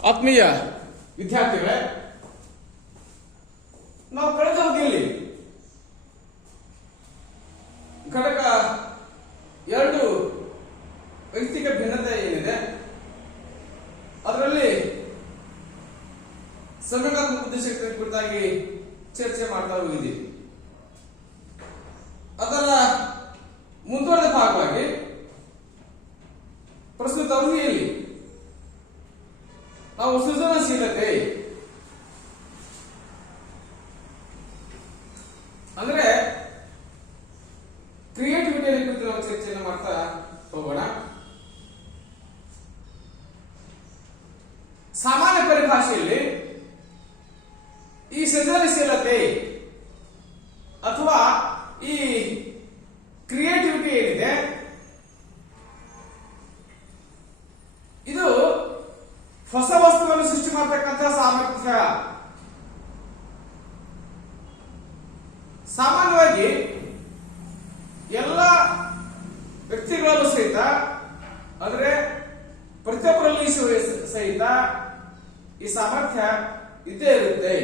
ಆತ್ಮೀಯ ವಿದ್ಯಾರ್ಥಿಗಳೇ, ನಾವು ಕಳೆದ ಅವಧಿಯಲ್ಲಿ ಘಟಕ 2 ವೈಯಕ್ತಿಕ ಭಿನ್ನತೆ ಏನಿದೆ ಅದರಲ್ಲಿ ಸಂಘಟನಾತ್ಮಕ ಬುದ್ಧಿಶಕ್ತಿ ಕುರಿತಾಗಿ ಚರ್ಚೆ ಮಾಡ್ತಾ ಹೋಗಿದ್ದೀವಿ. ಅದರ ಮುಂದುವರೆದ ಭಾಗವಾಗಿ ಪ್ರಸ್ತುತ ಅವಧಿಯಲ್ಲಿ ನಾವು ಸೃಜನಶೀಲತೆ ಅಂದ್ರೆ ಕ್ರಿಯೇಟಿವಿಟಿ ಕುರಿತು ನಾವು ಚರ್ಚೆಯನ್ನು ಮಾಡ್ತಾ ಹೋಗೋಣ. ಸಾಮಾನ್ಯ ಪರಿಭಾಷೆಯಲ್ಲಿ ಈ ಸೃಜನಶೀಲತೆ ಅಥವಾ ಈ ಕ್ರಿಯೇಟಿವಿಟಿ ಏನಿದೆ ಇದು ಹೊಸ ವಸ್ತುವನ್ನು ಸೃಷ್ಟಿ ಮಾಡತಕ್ಕಂತಹ ಸಾಮರ್ಥ್ಯ. ಸಾಮಾನ್ಯವಾಗಿ ಎಲ್ಲ ವ್ಯಕ್ತಿಗಳಲ್ಲೂ ಸಹಿತ ಅಂದ್ರೆ ಪ್ರತಿಯೊಬ್ಬರಲ್ಲಿ ಸಹಿತ ಈ ಸಾಮರ್ಥ್ಯ ಇದ್ದೇ ಇರುತ್ತೆ.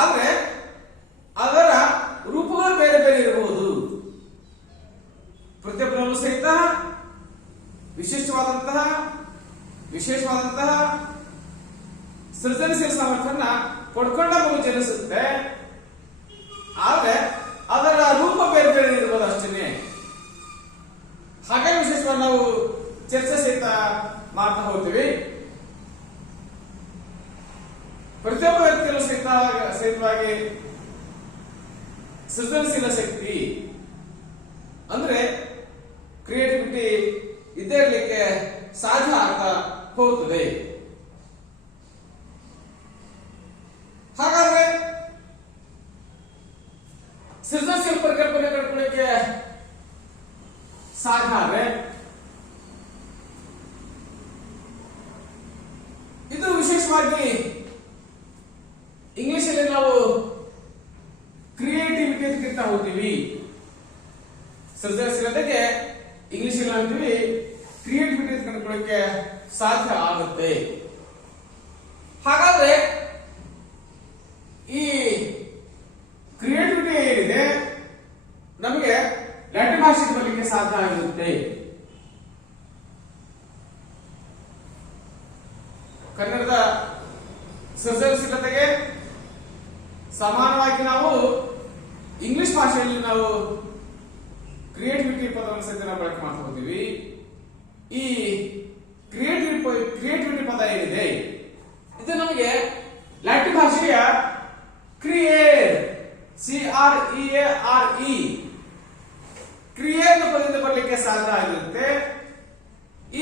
ಆದ್ರೆ ಅದರ ರೂಪಗಳು ಬೇರೆ ಬೇರೆ ಇರಬಹುದು. ಪ್ರತಿಯೊಬ್ಬರಲ್ಲೂ ಸಹಿತ ವಿಶೇಷವಾದಂತಹ ಸೃಜನಶೀಲ ಸಾಮರ್ಥ್ಯನ ಪಡ್ಕೊಂಡ ಮಗು ಜನಿಸುತ್ತೆ. ಆದ್ರೆ ಅದರ ರೂಪ ಬೇರೆ ಬೇರೆ ಇರಬಹುದು ಅಷ್ಟೇ. ಹಾಗೆ ವಿಶೇಷವಾಗಿ ನಾವು ಚರ್ಚೆ ಸಹಿತ ಮಾಡ್ತಾ ಹೋಗ್ತೀವಿ. ಪ್ರತಿಯೊಬ್ಬ ವ್ಯಕ್ತಿಯಲ್ಲೂ ಸಹಿತವಾಗಿ ಸೃಜನಶೀಲ ಶಕ್ತಿ ಅಂದ್ರೆ ಕ್ರಿಯೇಟಿವಿಟಿ ಇದ್ದೇ ಇರಲಿಕ್ಕೆ ಸಾಧ್ಯ ಆಗ್ತಾ ಹೋಗುತ್ತದೆ. ಹಾಗಾದ್ರೆ ಸೃಜನಶೀಲ ಪರಿಕಲ್ಪನೆ ಕಟ್ಕೊಳ್ಳಿಕ್ಕೆ ಸಾಧ್ಯ ಆದ್ರೆ ಇದು ವಿಶೇಷವಾಗಿ ಇಂಗ್ಲಿಷ್ ಅಲ್ಲಿ ನಾವು ಕ್ರಿಯೇಟಿವಿಟಿ ಅಂತ ಕರಿತಾ ಹೋಗ್ತೀವಿ. ಸೃಜನಶೀಲತೆಗೆ ಇಂಗ್ಲಿಷ್ ಅಲ್ಲಿ ಅಂತೀವಿ ಕ್ರಿಯೇಟಿವಿಟಿ ಅಂತ ಕಂಡುಕೊಳ್ಳಕ್ಕೆ ಸಾಧ್ಯ ಆಗುತ್ತೆ. ಹಾಗಾದ್ರೆ ಈ ಕ್ರಿಯೇಟಿವಿಟಿ ಏನಿದೆ ನಮಗೆ ಲ್ಯಾಟಿನ್ ಭಾಷೆಗೆ ಬರಲಿಕ್ಕೆ ಸಾಧ್ಯ ಆಗಿರುತ್ತೆ. ಕನ್ನಡದ ಸೃಜನಶೀಲತೆಗೆ ಸಮಾನವಾಗಿ ನಾವು ಇಂಗ್ಲಿಷ್ ಭಾಷೆಯಲ್ಲಿ ನಾವು ಕ್ರಿಯೇಟಿವಿಟಿ ಪದವನ್ನು ಸಹಿತ ನಾವು ಬಳಕೆ ಮಾಡ್ತಾ ಹೋಗ್ತೀವಿ. ಈ ಕ್ರಿಯೇಟಿವಿಟಿ ಪದ ಏನಿದೆ ಇದು ನಮಗೆ ಲ್ಯಾಟಿನ್ ಭಾಷೆಯ ಕ್ರಿಯೇರ್ CREARE ಕ್ರಿಯೇರ್ ಪದದಿಂದ ಬರಲಿಕ್ಕೆ ಸಾಧ್ಯ ಆಗಿರುತ್ತೆ.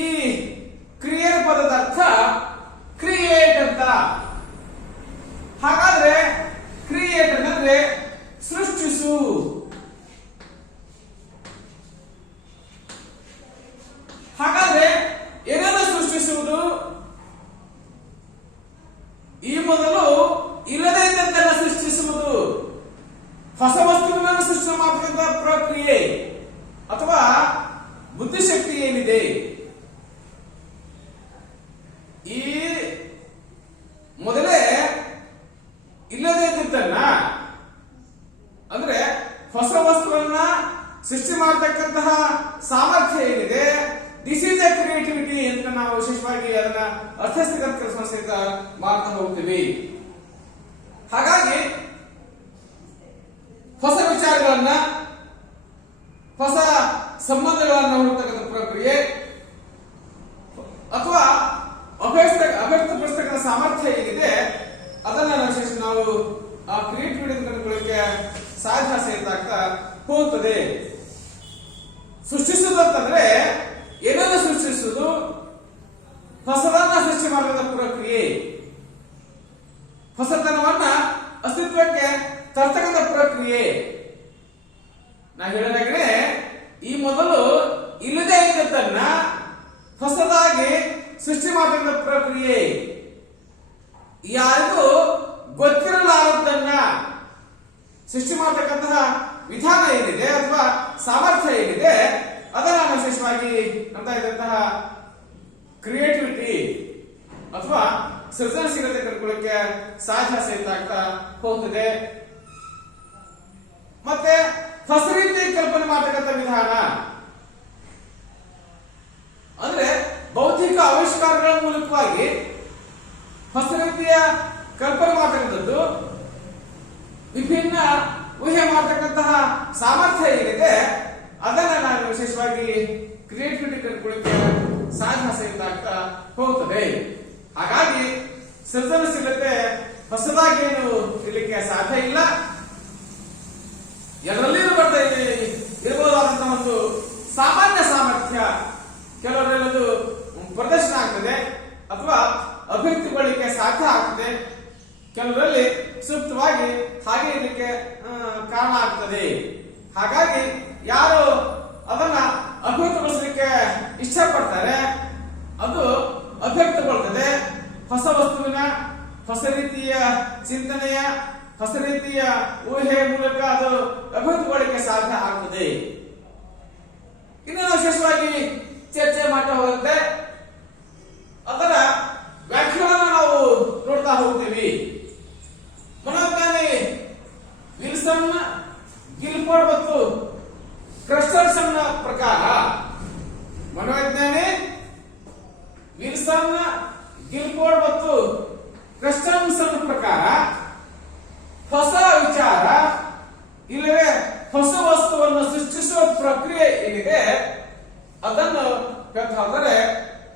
ಈ ಕ್ರಿಯೇರ್ ಪದದ ಅರ್ಥ ಕ್ರಿಯೇಟ್ ಅಂತ. ಹಾಗಾದ್ರೆ ಕ್ರಿಯೇಟ್ ಅಂದ್ರೆ ಸೃಷ್ಟಿಸು. ಹಾಗಾದ್ರೆ ಏನನ್ನು ಸೃಷ್ಟಿಸುವುದು? ಈ ಮೊದಲು ಇಲ್ಲದೇ ಇದ್ದಂತೆಲ್ಲ ಸೃಷ್ಟಿಸುವುದು, ಹೊಸ ವಸ್ತುಗಳನ್ನು ಸೃಷ್ಟಿ ಮಾಡತಕ್ಕಂಥ ಪ್ರಕ್ರಿಯೆ ಅಥವಾ ಬುದ್ಧಿಶಕ್ತಿ ಏನಿದೆ ಈ ಮೊದಲೇ ಇಲ್ಲದೇ ಇದ್ದಿದ್ದನ್ನ ಅಂದ್ರೆ ಹೊಸ ವಸ್ತುವನ್ನ ಸೃಷ್ಟಿ ಮಾಡತಕ್ಕಂತಹ ಸಾಮರ್ಥ್ಯ ಏನಿದೆ ದಿಸ್ ಈಸ್ ಎ ಕ್ರಿಯೇಟಿವಿಟಿ ಅಂತ ನಾವು ವಿಶೇಷವಾಗಿ ಅದನ್ನ ಅರ್ಥೈಸ್ತಕ್ಕಂಥ ಕೆಲಸ ಸಹಿತ ಮಾಡ್ತಾ ಹೋಗ್ತೀವಿ. ಹಾಗಾಗಿ ಹೊಸ ವಿಚಾರಗಳನ್ನ ಹೊಸ ಸಂಬಂಧಗಳನ್ನ ಹುಡುಕತಕ್ಕಂಥ ಪ್ರಕ್ರಿಯೆ ಅಥವಾ ಅಭ್ಯಕ್ತಪಡಿಸ್ತಕ್ಕಂಥ ಸಾಮರ್ಥ್ಯ ಏನಿದೆ ಅದನ್ನ ವಿಶೇಷ ನಾವು ಆ ಕ್ರಿಯೇಟಿವಿಟಿ ಕಂಡುಕೊಳ್ಳಕ್ಕೆ ಸಾಧ್ಯ ಸಹಿತ ಆಗ್ತಾ ಹೋಗುತ್ತದೆ. ಸೃಷ್ಟಿಸುವುದು ಅಂತಂದ್ರೆ ಏನನ್ನು ಸೃಷ್ಟಿಸುವುದು? ಹೊಸದನ್ನ ಸೃಷ್ಟಿ ಮಾಡತಕ್ಕಂಥ ಪ್ರಕ್ರಿಯೆ, ಹೊಸತನವನ್ನ ಅಸ್ತಿತ್ವಕ್ಕೆ ತರ್ತಕ್ಕಂಥ ಪ್ರಕ್ರಿಯೆ. ನಾ ಹೇಳಿದಾಗಲೇ ಈ ಮೊದಲು ಇಲ್ಲದೇ ಇದ್ದದ್ದನ್ನ ಹೊಸದಾಗಿ ಸೃಷ್ಟಿ ಮಾಡತಕ್ಕಂಥ ಪ್ರಕ್ರಿಯೆ. ಯಾರಿಗೂ ಗೊತ್ತಿರಲಾರದನ್ನ ಸೃಷ್ಟಿ ಮಾಡತಕ್ಕಂತಹ ವಿಧಾನ ಏನಿದೆ ಅಥವಾ ಸಾಮರ್ಥ್ಯ ಏನಿದೆ ಅದನ್ನು ವಿಶೇಷವಾಗಿ ಅಂತ ಇದ್ದಂತಹ ಕ್ರಿಯೇಟಿವಿಟಿ ಅಥವಾ ಸೃಜನಶೀಲತೆ ಕಂಡುಕೊಳ್ಳಕ್ಕೆ ಸಾಧ್ಯಾಸಾಧ್ಯ ಆಗ್ತಾ ಹೋಗ್ತದೆ. ಮತ್ತೆ ಹೊಸ ರೀತಿ ಕಲ್ಪನೆ ಮಾಡತಕ್ಕಂಥ ವಿಧಾನ ಅಂದ್ರೆ ಬೌದ್ಧಿಕ ಆವಿಷ್ಕಾರಗಳ ಮೂಲಕವಾಗಿ ಹೊಸ ರೀತಿಯ ಕಲ್ಪನೆ ಮಾಡತಕ್ಕಂಥದ್ದು, ವಿಭಿನ್ನ ಊಹೆ ಮಾಡತಕ್ಕಂತಹ ಸಾಮರ್ಥ್ಯ ಏನಿದೆ ಅದನ್ನ ನಾನು ವಿಶೇಷವಾಗಿ ಕ್ರಿಯೇಟಿವಿಟಿ ಕಂಡುಕೊಳ್ಳಕ್ಕೆ ಸಾಧ್ಯಾಸಾಧ್ಯ ಆಗ್ತಾ ಹೋಗ್ತದೆ. ಹಾಗಾಗಿ ಸೃಜನಶೀಲತೆ ಹೊಸದಾಗಿ ಏನು ಇರಲಿಕ್ಕೆ ಸಾಧ್ಯ ಇಲ್ಲ. ಎಲ್ಲರಲ್ಲಿಯೂ ಬರ್ತಾ ಇರಬಹುದಾದಂತಹ ಒಂದು ಸಾಮಾನ್ಯ ಸಾಮರ್ಥ್ಯ ಕೆಲವರೆಲ್ಲದು ಪ್ರದರ್ಶನ ಆಗ್ತದೆ ಅಥವಾ ಅಭಿವ್ಯಕ್ತಿಗೊಳ್ಳಿಕ್ಕೆ ಸಾಧ್ಯ ಆಗ್ತದೆ. ಕೆಲವರಲ್ಲಿ ಸೂಕ್ತವಾಗಿ ಹಾಗೆ ಇದಕ್ಕೆ ಕಾರಣ ಆಗ್ತದೆ. ಹಾಗಾಗಿ ಯಾರು ಅದನ್ನ ಅಭಿವ್ಯಕ್ತಗೊಳಿಸಲಿಕ್ಕೆ ಇಷ್ಟಪಡ್ತಾರೆ ಅದು ಅಭಿವ್ಯಕ್ತಗೊಳ್ತದೆ. ಹೊಸ ವಸ್ತುವಿನ, ಹೊಸ ರೀತಿಯ ಚಿಂತನೆಯ, ಹೊಸ ರೀತಿಯ ಊಹೆ ಮೂಲಕ ಅದು ಅಭಿವೃದ್ಧಿಗೊಳ್ಳಕ್ಕೆ ಸಾಧ್ಯ ಆಗ್ತದೆ. ಇನ್ನು ವಿಶೇಷವಾಗಿ ಚರ್ಚೆ ಮಾಡ್ತಾ ಹೋದಂತೆ ಅದರ ವ್ಯಾಖ್ಯಾನ ನಾವು ನೋಡ್ತಾ ಹೋಗ್ತೀವಿ. ಮನೋವಿಜ್ಞಾನಿ ವಿಲ್ಸನ್, ಗಿಲ್ಫೋರ್ಡ್ ಮತ್ತು ಕ್ರಿಸ್ಟರ್ಸನ್ ಪ್ರಕಾರ, ಮನೋವಿಜ್ಞಾನಿ ವಿಲ್ಸನ್, ಗಿಲ್ಫೋರ್ಡ್ ಮತ್ತು ಕ್ರಿಸ್ಟರ್ಸನ್ ಪ್ರಕಾರ ಹೊಸ ವಿಚಾರ ಇಲ್ಲವೇ ಹೊಸ ವಸ್ತುವನ್ನು ಸೃಷ್ಟಿಸುವ ಪ್ರಕ್ರಿಯೆ ಏನಿದೆ ಅದನ್ನು ಹೇಳ್ತಾ ಹೋದರೆ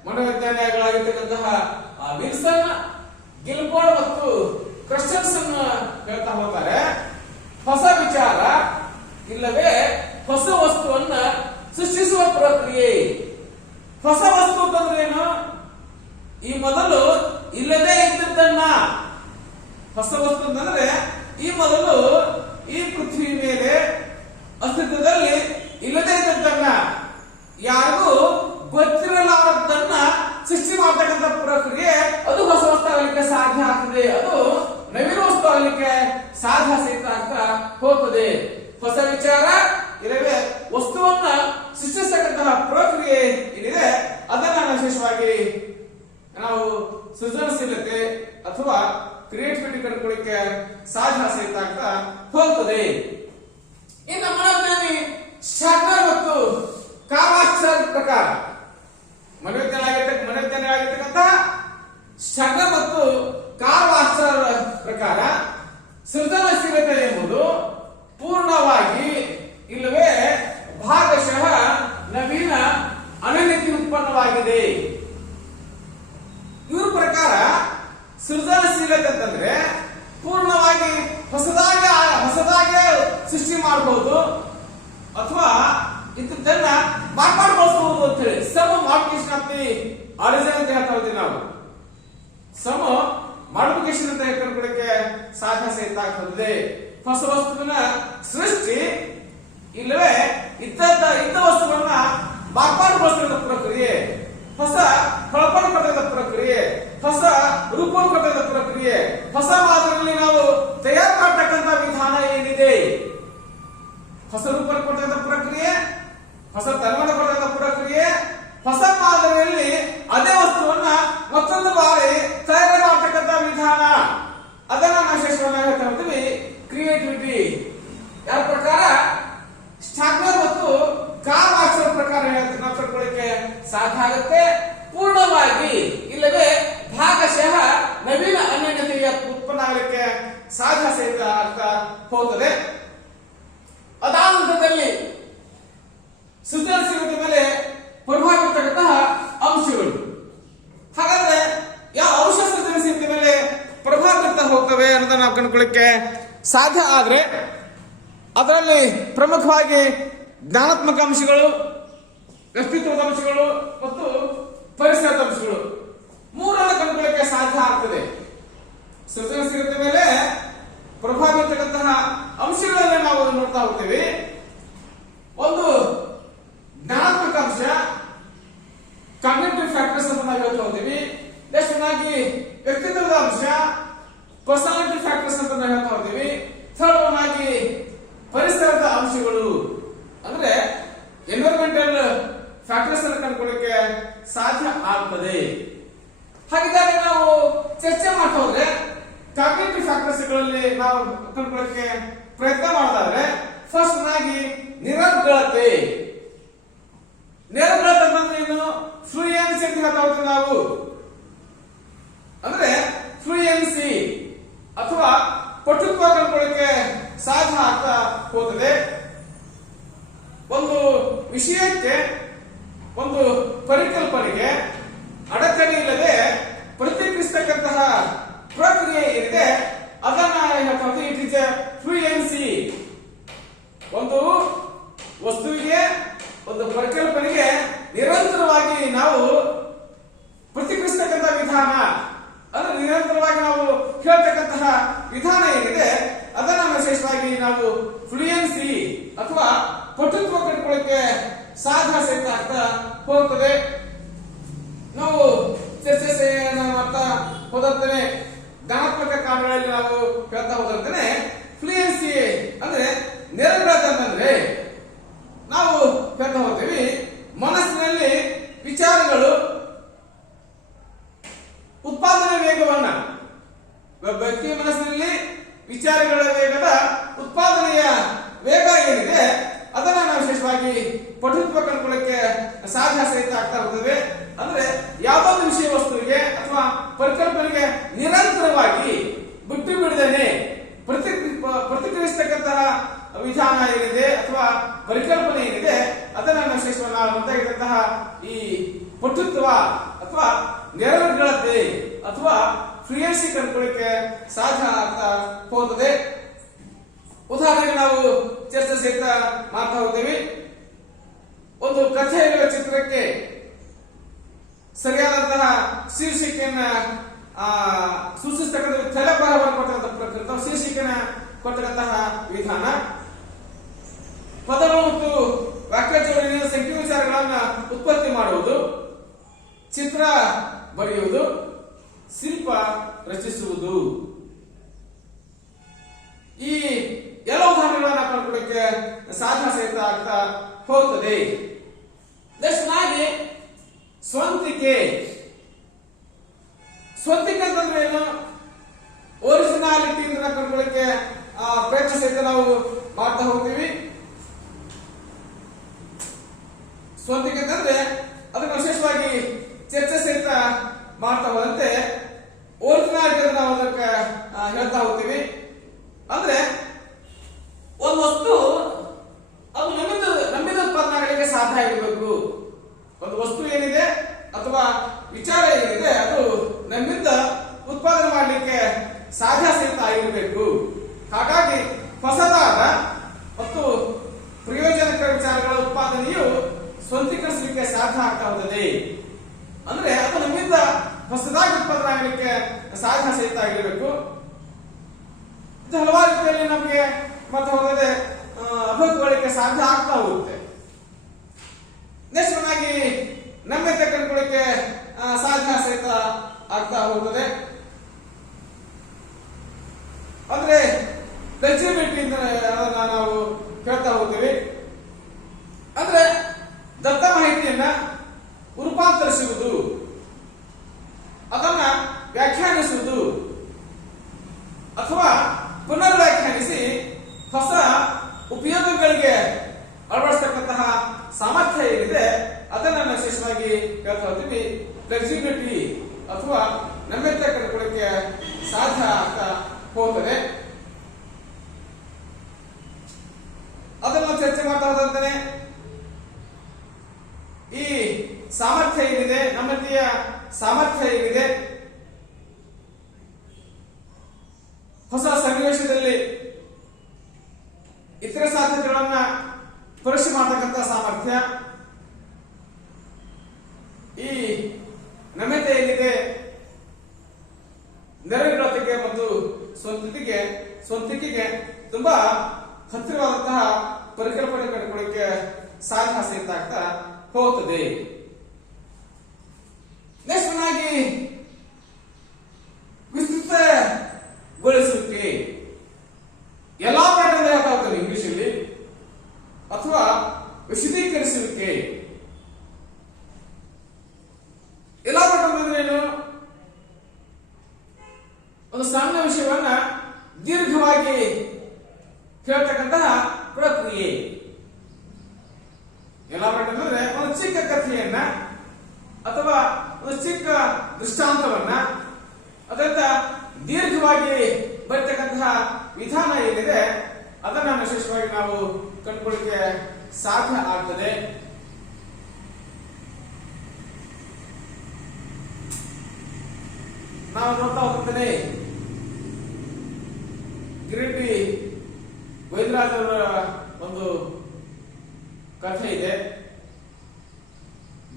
ಮನೋವಿಜ್ಞಾನಿಗಳಾಗಿರ್ತಕ್ಕಂತಹ ವಿಲ್ಸನ್, ಗಿಲ್ಫೋರ್ಡ್ ಮತ್ತು ಕ್ರಿಸ್ಟರ್ಸನ್ ಹೇಳ್ತಾ ಹೋಗ್ತಾರೆ, ಹೊಸ ವಿಚಾರ ಇಲ್ಲವೇ ಹೊಸ ವಸ್ತುವನ್ನ ಸೃಷ್ಟಿಸುವ ಪ್ರಕ್ರಿಯೆ. ಹೊಸ ವಸ್ತು ಅಂತಂದ್ರೇನು? ಈ ಮೊದಲು ಇಲ್ಲದೆ ಇದ್ದದ್ದನ್ನ, ಹೊಸ ವಸ್ತು ಅಂತಂದ್ರೆ ಈ ಮೊದಲು ಈ ಪೃಥ್ವಿ ಮೇಲೆ ಅಸ್ತಿತ್ವದಲ್ಲಿ ಇಲ್ಲದೆ ಇದ್ದದ್ದನ್ನ, ಯಾರಿಗೂ ಗೊತ್ತಿರಲಾರದನ್ನ ಸೃಷ್ಟಿ ಮಾಡತಕ್ಕಂಥ ಪ್ರಕ್ರಿಯೆ, ಅದು ಹೊಸ ವಸ್ತು ಆಗಲಿಕ್ಕೆ ಸಾಧ್ಯ ಆಗ್ತದೆ. ಅದು ನವೀನ ವಸ್ತು ಆಗಲಿಕ್ಕೆ ಸಾಧ್ಯ ಸಿಗ್ತ ಆಗ್ತಾ ಹೋಗ್ತದೆ. ಹೊಸ ವಿಚಾರ ಇಲ್ಲವೇ ವಸ್ತುವನ್ನ ಸೃಷ್ಟಿಸತಕ್ಕಂತಹ ಪ್ರಕ್ರಿಯೆ ಏನಿದೆ ಅದನ್ನ ವಿಶೇಷವಾಗಿ ನಾವು ಸೃಜನಶೀಲತೆ ಅಥವಾ ಕ್ರಿಯೇಟಿವಿಟಿ ಕಂಡುಕೊಳ್ಳಿಕ್ಕೆ ಸಾಧ್ಯ ಆಗ್ತಾ ಹೋಗ್ತದೆ. ಇನ್ನು ಮನೋವಿಜ್ಞಾನಿ ಶಾಕ್ನರ್ ಮತ್ತು ಕಾರ್ಲ್ ಪ್ರಕಾರ, ಮನೋವಿಜ್ಞಾನಿಯಾಗಿರ್ತಕ್ಕಂಥ ಶಾಕ್ನರ್ ಮತ್ತು ಕಾರ್ಲ್ ಪ್ರಕಾರ ಸೃಜನಶೀಲತೆ ಎಂಬುದು ಪೂರ್ಣವಾಗಿ ಇಲ್ಲವೇ ಭಾಗಶಃ ನವೀನ ಅನನ್ಯತೆ ಉತ್ಪನ್ನವಾಗಿದೆ. ಇವ್ರ ಪ್ರಕಾರ ಸೃಜನಶೀಲತೆ ಅಂತಂದ್ರೆ ಪೂರ್ಣವಾಗಿ ಹೊಸದಾಗಿ ಸೃಷ್ಟಿ ಮಾಡಬಹುದು ಅಥವಾ ಇಂಥದ್ದನ್ನ ಮಾರ್ಪಾಡುಗೊಳಿಸಬಹುದು ಅಂತ ಹೇಳಿ ಸಮ ಮಾಡಿಫಿಕೇಶನ್ ಆಫ್ ದಿ ಆರಿಜಿನ್ ಅಂತ ಹೇಳ್ತಾ ಇದ್ದೀವಿ ನಾವು. ಸಮ ಮಾಡಿಫಿಕೇಶನ್ ಅಂತ ಹೇಳ್ಕೊಳಕ್ಕೆ ಸಾಧ್ಯ ಆಗ್ತದೆ. ಹೊಸ ವಸ್ತುವಿನ ಸೃಷ್ಟಿ ಇಲ್ಲವೇ ಇದ್ದ ವಸ್ತುವನ್ನ ಮಾರ್ಪಾಡುಗೊಳಿಸಿದ ಪ್ರಕ್ರಿಯೆ, ಹೊಸ ಹೊಳಪನ್ನು ಕೊಟ್ಟದ ಪ್ರಕ್ರಿಯೆ, ಹೊಸ ರೂಪವನ್ನು ಕೊಟ್ಟದ ಪ್ರಕ್ರಿಯೆ, ಹೊಸ ಮಾದರಿಯಲ್ಲಿ ನಾವು ತಯಾರು ಮಾಡತಕ್ಕಂಥ ವಿಧಾನ ಏನಿದೆ, ಹೊಸ ರೂಪ ಕೊಟ್ಟದ ಪ್ರಕ್ರಿಯೆ, ಹೊಸ ತನ್ಮನ ಕೊಟ್ಟದ ಪ್ರಕ್ರಿಯೆ, ಹೊಸ ಮಾದರಿಯಲ್ಲಿ ಅದೇ ವಸ್ತುವನ್ನ ಮತ್ತೊಂದು ಬಾರಿ ತಯಾರು ಮಾಡತಕ್ಕಂಥ ವಿಧಾನ, ಅದನ್ನ ನಾವು ವಿಶೇಷವಾಗಿ ಹೇಳ್ತಾ ಹೋಗ್ತೀವಿ ಕ್ರಿಯೇಟಿವಿಟಿ. ಯಾರ ಪ್ರಕಾರ? ಶಾಕ್ನರ್ ಮತ್ತು ಕಾರ್ಲ್ ಪ್ರಕಾರ ನಾವು ತಿಳ್ಕೊಳ್ಳಿಕ್ಕೆ ಸಾಧ್ಯ ಆಗುತ್ತೆ. ಪೂರ್ಣವಾಗಿ ಇಲ್ಲವೇ ಭಾಗಶಃ ನವೀನ ಅನನ್ಯತೆಯ ಉತ್ಪನ್ನ ಆಗಲಿಕ್ಕೆ ಸಾಧ್ಯ ಆಗ್ತಾ ಹೋಗ್ತದೆ. ಅದಾನಂತರದಲ್ಲಿ ಸೃಜನಶೀಲತೆ ಮೇಲೆ ಪ್ರಭಾವ ಬೀರ್ತಕ್ಕಂತಹ ಅಂಶಗಳು. ಹಾಗಾದ್ರೆ ಯಾವ ಅಂಶ ಸೃಜನಶೀಲತೆ ಮೇಲೆ ಪ್ರಭಾವ ಬೀರ್ತಾ ಹೋಗ್ತವೆ ಅನ್ನೋದನ್ನ ನಾವು ಕಂಡುಕೊಳ್ಳಿಕ್ಕೆ ಸಾಧ್ಯ ಆದ್ರೆ ಅದರಲ್ಲಿ ಪ್ರಮುಖವಾಗಿ ಜ್ಞಾನಾತ್ಮಕ ಅಂಶಗಳು, ವ್ಯಕ್ತಿತ್ವದ ಅಂಶಗಳು ಮತ್ತು ಪರಿಸರದ ಅಂಶಗಳು ಮೂರನ್ನು ಕಂಡುಕೊಳ್ಳಿಕ್ಕೆ ಸಾಧ್ಯ ಆಗ್ತದೆ. ಸೃಜನಶೀಲತೆ ಮೇಲೆ ಪ್ರಭಾವ ಬೀರ್ತಕ್ಕಂತಹ ಅಂಶಗಳನ್ನು ನಾವು ನೋಡ್ತಾ ಹೋಗ್ತೇವೆ. ಒಂದು ಜ್ಞಾನಾತ್ಮಕ ಅಂಶ, ಕಾಗ್ನಿಟಿವ್ ಫ್ಯಾಕ್ಟರ್ಸ್ ಅಂತ ನಾವು ಹೇಳ್ತಾ ಹೋಗ್ತೀವಿ. ನೆಕ್ಸ್ಟ್ ಆಗಿ ವ್ಯಕ್ತಿತ್ವದ ಅಂಶ, ಪರ್ಸನಾಲಿಟಿ ಫ್ಯಾಕ್ಟರ್ಸ್ ಅಂತ ನಾವು ಹೇಳ್ತಾ ಹೋಗ್ತೀವಿ. ಥರ್ಡ್ ಒನ್ ಆಗಿ ಪರಿಸರದ ಅಂಶಗಳು ಅಂದ್ರೆ ಎನ್ವೈರನ್ಮೆಂಟಲ್ ಫ್ಯಾಕ್ಟರ್ಸ್ ಅನ್ನು ಕಂಡುಕೊಳ್ಳಕ್ಕೆ ಸಾಧ್ಯ ಆಗ್ತದೆ. ಹಾಗಿದ್ದಾಗ ನಾವು ಚರ್ಚೆ ಮಾಡ್ತಾ ಹೋದ್ರೆ ಕಾಗ್ನಿಟಿವ್ ಫ್ಯಾಕ್ಟರ್ಸ್ ಗಳಲ್ಲಿ ನಾವು ಕಂಡುಕೊಳ್ಳಕ್ಕೆ ಪ್ರಯತ್ನ ಮಾಡೋದಾದ್ರೆ ಫಸ್ಟ್ ಆಗಿ ನಿರರ್ಗಳತೆ. ನಿರರ್ಗಳತೆ ಅಂದ್ರೆ ಏನು? ಫ್ಲೂಯೆನ್ಸಿ ಅಂತ ಹೇಳ್ತಾ ಹೋಗ್ತೀವಿ ನಾವು. ಅಂದ್ರೆ ಫ್ಲೂಯೆನ್ಸಿ ಅಥವಾ ಪಟುತ್ವ ಕಂಡುಕೊಳ್ಳಕ್ಕೆ ಸಾಧ್ಯ ಆಗ್ತಾ ಹೋಗುತ್ತದೆ. ಒಂದು ವಿಷಯಕ್ಕೆ ಒಂದು ಪರಿಕಲ್ಪನೆಗೆ ಅಡಚಣೆ ಇಲ್ಲದೆ ಪ್ರತಿಕ್ರಿಯಿಸತಕ್ಕಂತಹ ಪ್ರಕ್ರಿಯೆ ಏನಿದೆ ಅದನ್ನ ಇಟ್ ಇಸ್ ಫ್ಲೂಯೆನ್ಸಿ. ಒಂದು ವಸ್ತುವಿಗೆ ಒಂದು ಪರಿಕಲ್ಪನೆಗೆ ನಿರಂತರವಾಗಿ ನಾವು ಪ್ರತಿಕ್ರಿಯಿಸತಕ್ಕಂಥ ವಿಧಾನ, ಅಂದ್ರೆ ನಿರಂತರವಾಗಿ ನಾವು ಹೇಳ್ತಕ್ಕಂತಹ ವಿಧಾನ ಏನಿದೆ ಅದನ್ನ ವಿಶೇಷವಾಗಿ ನಾವು ಫ್ಲೂಯೆನ್ಸಿ ಅಥವಾ ಪಟುತ್ವ ಕಂಡುಕೊಳ್ಳಕ್ಕೆ ಸಾಧ್ಯ ಸಹಿತ ಆಗ್ತಾ ಹೋಗ್ತದೆ. ನಾವು ಚರ್ಚೆ ಮಾಡ್ತಾ ಹೋದಂತಾನೆ ಧನಾತ್ಮಕ ಕಾರಣಗಳಲ್ಲಿ ನಾವು ಹೇಳ್ತಾ ಹೋದಂತಾನೆ ಫ್ಲೂಯೆನ್ಸಿ ಅಂದ್ರೆ ನಿರರ್ಗಳತೆ ಅಂತಂದ್ರೆ ನಾವು ಹೇಳ್ತಾ ಹೋಗ್ತೀವಿ ಮನಸ್ಸಿನಲ್ಲಿ ವಿಚಾರಗಳು ಉತ್ಪಾದನೆ ವೇಗವನ್ನ, ವ್ಯಕ್ತಿಯ ಮನಸ್ಸಿನಲ್ಲಿ ವಿಚಾರಗಳ ವೇಗದ ಉತ್ಪಾದನೆಯ ವೇಗ ಏನಿದೆ ಅದನ್ನ ನಾವು ವಿಶೇಷವಾಗಿ ಪಟುತ್ವ ಕಂಡುಕೊಳ್ಳಕ್ಕೆ ಸಾಧ್ಯ ಸಹಿತ ಆಗ್ತಾ ಹೋಗ್ತದೆ. ಅಂದ್ರೆ ಯಾವುದೊಂದು ವಿಷಯ ವಸ್ತುವಿಗೆ ಅಥವಾ ಪರಿಕಲ್ಪನೆಗೆ ನಿರಂತರವಾಗಿ ಬಿಟ್ಟು ಬಿಡದೇನೆ ಪ್ರತಿಕ್ರಿಯಿಸತಕ್ಕಂತಹ ವಿಧಾನ ಏನಿದೆ ಅಥವಾ ಪರಿಕಲ್ಪನೆ ಏನಿದೆ ಅದನ್ನ ವಿಶೇಷವಾಗಿ ನಾವು ಮುಂದಾಗಿದ್ದಂತಹ ಈ ಪಟುತ್ವ ಅಥವಾ ನಿರರ್ಗಳತೆ ಅಥವಾ ಫ್ಲೂಯೆನ್ಸಿ ಕಂಡುಕೊಳ್ಳಕ್ಕೆ ಸಾಧ್ಯ ಆಗ್ತಾ ಹೋಗುತ್ತದೆ. ಉದಾಹರಣೆಗೆ ನಾವು ಚರ್ಚೆ ಸಹಿತ ಮಾಡ್ತಾ ಹೋಗ್ತೀವಿ. ಒಂದು ಕಥೆ ಇರುವ ಚಿತ್ರಕ್ಕೆ ಸರಿಯಾದಂತಹ ಶೀರ್ಷಿಕೆಯನ್ನ ಸೂಚಿಸತಕ್ಕಂಥ ತಲೆಬರಹವನ್ನು ಕೊಟ್ಟಂತಹ ಶೀರ್ಷಿಕೆನ ಕೊಟ್ಟಂತಹ ವಿಧಾನ, ಪದಗಳು ಮತ್ತು ವಾಕ್ಯ ಜೋಡಣೆಯ ಸಂಖ್ಯೆ ವಿಚಾರಗಳನ್ನ ಉತ್ಪತ್ತಿ ಮಾಡುವುದು, ಚಿತ್ರ ಬರೆಯುವುದು, ಶಿಲ್ಪ ರಚಿಸುವುದು. ಈ ಎಲ್ಲ ಉದಾಹರಣೆಗಳನ್ನ ಕಂಡುಕೊಳ್ಳಕ್ಕೆ ಸಾಧ್ಯ ಸಹಿತ ಆಗ್ತಾ ಹೋಗುತ್ತದೆ. ನೆಕ್ಸ್ಟ್ ಸ್ವಂತಿಕೆ. ಸ್ವಂತಿಕೆ ಅಂತಂದ್ರೆ ಏನು? ಒರಿಜಿನಾಲಿಟಿ ಅಂತ ಕಂಡುಕೊಳ್ಳಕ್ಕೆ ಪ್ರಯತ್ನ ಸಹಿತ ನಾವು ಮಾಡ್ತಾ ಹೋಗ್ತೀವಿ. ಸ್ವಂತಿಕೆ ಅಂತಂದ್ರೆ ಅದಕ್ಕೆ ವಿಶೇಷವಾಗಿ ಚರ್ಚೆ ಸಹಿತ ಮಾಡ್ತಾ ಹೋದಂತೆ ಒರಿಜಿನಾಲಿಟಿ ಅಂತ ನಾವು ಅದಕ್ಕೆ ಹೇಳ್ತಾ ಹೋಗ್ತೀವಿ. ಅಂದ್ರೆ ಒಂದು ವಸ್ತು ಅದು ನಮ್ಮಿಂದ ಉತ್ಪಾದನೆ ಆಗಲಿಕ್ಕೆ ಸಾಧ್ಯ ಆಗಿರಬೇಕು. ಒಂದು ವಸ್ತು ಏನಿದೆ ಅಥವಾ ವಿಚಾರ ಏನಿದೆ ಅದು ನಮ್ಮಿಂದ ಉತ್ಪಾದನೆ ಮಾಡಲಿಕ್ಕೆ ಸಾಧ್ಯ ಸಹಿತ ಆಗಿರಬೇಕು. ಹಾಗಾಗಿ ಹೊಸದಾದ ಮತ್ತು ಪ್ರಯೋಜನಕರ ವಿಚಾರಗಳ ಉತ್ಪಾದನೆಯು ಸ್ವಂತೀಕರಿಸಲಿಕ್ಕೆ ಸಾಧ್ಯ ಆಗ್ತಾ ಹೋಗುತ್ತದೆ. ಅಂದ್ರೆ ಅದು ನಮ್ಮಿಂದ ಹೊಸದಾಗಿ ಉತ್ಪಾದನೆ ಆಗಲಿಕ್ಕೆ ಸಾಧ್ಯ ಸಹಿತ ಆಗಿರಬೇಕು. ಹಲವಾರು ರೀತಿಯಲ್ಲಿ ನಮಗೆ ಮತ್ತೆ ಹೋಗದೆ ಅಭಿವೃದ್ಧಿಗೊಳ್ಳಲಿಕ್ಕೆ ಸಾಧ್ಯ ಆಗ್ತಾ ಹೋಗುತ್ತೆ. ನೆಕ್ಸ್ಟ್ ನಮ್ಯತೆ ಕಂಡುಕೊಳ್ಳಿಕ್ಕೆ ಸಾಧ್ಯ ಸಹಿತ ಆಗ್ತಾ ಹೋಗುತ್ತದೆ. ಅಂದ್ರೆ ಫ್ಲೆಕ್ಸಿಬಿಲಿಟಿ ಅದನ್ನ ನಾವು ಕೇಳ್ತಾ ಹೋಗ್ತೀವಿ. ಅಂದ್ರೆ ದತ್ತ ಮಾಹಿತಿಯನ್ನ ರೂಪಾಂತರಿಸುವುದು, ಅದನ್ನ ವ್ಯಾಖ್ಯಾನಿಸುವುದು ಅಥವಾ ಪುನರ್ ವ್ಯಾಖ್ಯಾನಿಸಿ ಹೊಸ ಉಪಯೋಗಗಳಿಗೆ ಅಳವಡಿಸತಕ್ಕಂತಹ ಸಾಮರ್ಥ್ಯ ಏನಿದೆ ಅದನ್ನ ವಿಶೇಷವಾಗಿ ಹೇಳ್ತಾ ಹೋಗ್ತೀವಿ. ಫ್ಲೆಕ್ಸಿಬಿಲಿಟಿ ಅಥವಾ ನಮ್ಯತೆ ಕಂಡುಕೊಳ್ಳಕ್ಕೆ ಸಾಧ್ಯ ಆಗ್ತಾ ಹೋಗುತ್ತದೆ. ಅದನ್ನು ಚರ್ಚೆ ಮಾಡ್ತಾ ಹೋದಂತಾನೆ ಈ ಸಾಮರ್ಥ್ಯ ಏನಿದೆ, ನಮ್ಯತೆಯ ಸಾಮರ್ಥ್ಯ ಏನಿದೆ, ಹೊಸ ಸನ್ನಿವೇಶದಲ್ಲಿ ಇತರ ಸಾಧ್ಯತೆಗಳನ್ನ ಪರೀಕ್ಷೆ ಮಾಡತಕ್ಕಂಥ ಸಾಮರ್ಥ್ಯ, ಈ ನಮ್ಯತೆ ಏನಿದೆ ನೆರವೇರಿಕೆ ಮತ್ತು ಸ್ವಂತಿಕೆಗೆ ತುಂಬಾ ಹತ್ತಿರವಾದಂತಹ ಪರಿಕಲ್ಪನೆ ಕಂಡುಕೊಳ್ಳಕ್ಕೆ ಸಾಧ್ಯ ಸಹಿತ ಆಗ್ತಾ ಹೋಗುತ್ತದೆ. ನೆಕ್ಸ್ಟ್ ವಿಸ್ತೃತಗೊಳಿಸುವಿಕೆ, ಎಲ್ಲಾ ಪ್ಯಾಟರ್ನ್ ಹೇಳ್ತಾ ಹೋಗ್ತಾರೆ ಇಂಗ್ಲಿಷ್ ಅಲ್ಲಿ, ಅಥವಾ ವಿಶದೀಕರಿಸುವಿಕೆ. ವಿಷಯವನ್ನ ದೀರ್ಘವಾಗಿ ಹೇಳ್ತಕ್ಕಂತಹ ಪ್ರಕ್ರಿಯೆ. ಎಲಾಬರೇಟ್ ಅಂದ್ರೆ ಒಂದು ಚಿಕ್ಕ ಕಥೆಯನ್ನ ಅಥವಾ ಒಂದು ಚಿಕ್ಕ ದೃಷ್ಟಾಂತವನ್ನ ಅದರಿಂದ ದೀರ್ಘವಾಗಿ ಬರ್ತಕ್ಕಂತಹ ವಿಧಾನ ಏನಿದೆ ಅದನ್ನ ವಿಶೇಷವಾಗಿ ನಾವು ಕಂಡುಕೊಳ್ಳಿಕ್ಕೆ ಸಾಧ್ಯ ಆಗ್ತದೆ. ನಾವು ನೋಡ್ತಾ ಹೋಗ್ತೇನೆ ಗಿರಿಟಿ ಗೋವಿಂದರಾಜ್ ಅವರ ಒಂದು ಕಥೆ ಇದೆ,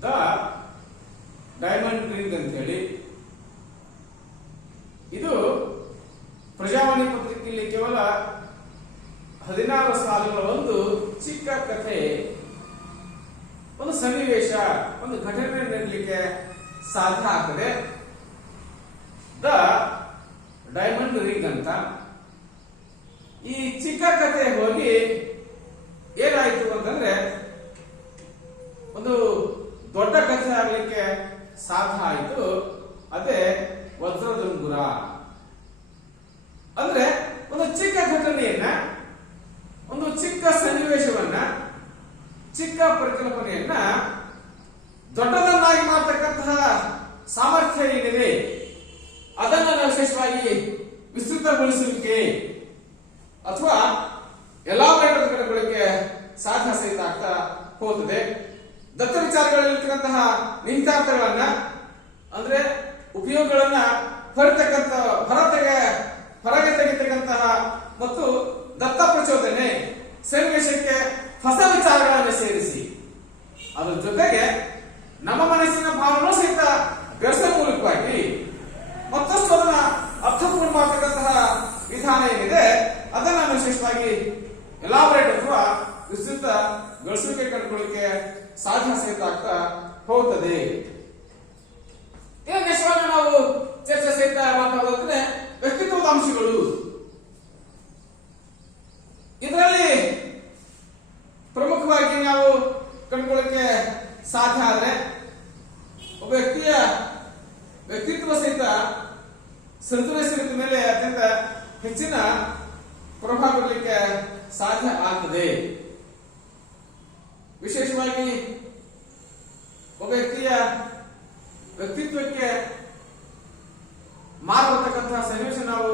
ದ ಡೈಮಂಡ್ ರಿಂಗ್ ಅಂತ ಹೇಳಿ. ಇದು ಪ್ರಜಾವಾಣಿ ಪತ್ರಿಕೆಯಲ್ಲಿ ಕೇವಲ 16 ಸಾಲುಗಳ ಒಂದು ಚಿಕ್ಕ ಕಥೆ, ಒಂದು ಸನ್ನಿವೇಶ, ಒಂದು ಘಟನೆ ನೀಡಲಿಕ್ಕೆ ಸಾಧ್ಯ ಆಗ್ತದೆ. ದ ಡೈಮಂಡ್ ರಿಂಗ್ ಅಂತ ಈ ಚಿಕ್ಕ ಕಥೆ ಹೋಗಿ ಏನಾಯ್ತು ಅಂತಂದ್ರೆ ಒಂದು ದೊಡ್ಡ ಕಥೆ ಆಗಲಿಕ್ಕೆ ಸಾಧ್ಯ ಆಯಿತು. ಅದೇ ವಜ್ರದುಂಗುರ. ಅಂದ್ರೆ ಒಂದು ಚಿಕ್ಕ ಘಟನೆಯನ್ನ, ಒಂದು ಚಿಕ್ಕ ಸನ್ನಿವೇಶವನ್ನ, ಚಿಕ್ಕ ಪರಿಕಲ್ಪನೆಯನ್ನ ದೊಡ್ಡದನ್ನಾಗಿ ಮಾಡತಕ್ಕಂತಹ ಸಾಮರ್ಥ್ಯ ಏನಿದೆ ಅದನ್ನ ನಾವು ವಿಶೇಷವಾಗಿ ವಿಸ್ತೃತಗೊಳಿಸುವಿಕೆ ಅಥವಾ ಎಲಾಬರೇಟ್ ಕಂಡುಕೊಳ್ಳಿಕ್ಕೆ ಸಾಧ್ಯ ಸಹಿತ ಆಗ್ತಾ ಹೋಗುತ್ತದೆ. ದತ್ತ ವಿಚಾರಗಳಲ್ಲಿರ್ತಕ್ಕಂತಹ ನಿಹಿತಾರ್ಥಗಳನ್ನ ಅಂದ್ರೆ ಉಪಯೋಗಗಳನ್ನ ಹೊರಗೆ ತೆಗೆತಕ್ಕಂತಹ ಮತ್ತು ದತ್ತ ಪ್ರಚೋದನೆ ಸನ್ನಿವೇಶಕ್ಕೆ ಹೊಸ ವಿಚಾರಗಳನ್ನು ಸೇರಿಸಿ ಅದರ ಜೊತೆಗೆ ನಮ್ಮ ಮನಸ್ಸಿನ ಭಾವನೂ ಸಹಿತ ಬೆಳೆಸುವ ಮೂಲಕವಾಗಿ ಮತ್ತಷ್ಟು ಅದನ್ನ ಅರ್ಥಪೂರ್ಣ ಮಾಡತಕ್ಕಂತಹ ವಿಧಾನ ಏನಿದೆ ಅದನ್ನ ವಿಶೇಷವಾಗಿ ಎಲಾಬರೇಟ್ ಅಥವಾ ವಿಸ್ತೃತಗೊಳಿಸುವಿಕೆ ಕಂಡುಕೊಳ್ಳಿಕ್ಕೆ ಸಾಧ್ಯ ಸಹಿತ ಆಗ್ತಾ ಹೋಗುತ್ತದೆ. ನಿಜವಾಗಿ ನಾವು ಚರ್ಚೆ ಸಹಿತ ಮಾತಾಡೋದ್ರೆ ವ್ಯಕ್ತಿತ್ವದ ಅಂಶಗಳು. ಇದರಲ್ಲಿ ಪ್ರಮುಖವಾಗಿ ನಾವು ಕಂಡುಕೊಳ್ಳಿಕ್ಕೆ ಸಾಧ್ಯ ಆದ್ರೆ ಒಬ್ಬ ವ್ಯಕ್ತಿಯ ವ್ಯಕ್ತಿತ್ವ ಸಹಿತ ಸಂತುಲಿತ ಮೇಲೆ ಅತ್ಯಂತ ಹೆಚ್ಚಿನ ಪ್ರಭಾವ ಬೀರಲಿಕ್ಕೆ ಸಾಧ್ಯ ಆಗ್ತದೆ. ವಿಶೇಷವಾಗಿ ಒಬ್ಬ ವ್ಯಕ್ತಿಯ ವ್ಯಕ್ತಿತ್ವಕ್ಕೆ ಮಾರತಕ್ಕಂತಹ ಸನ್ನಿವೇಶ ನಾವು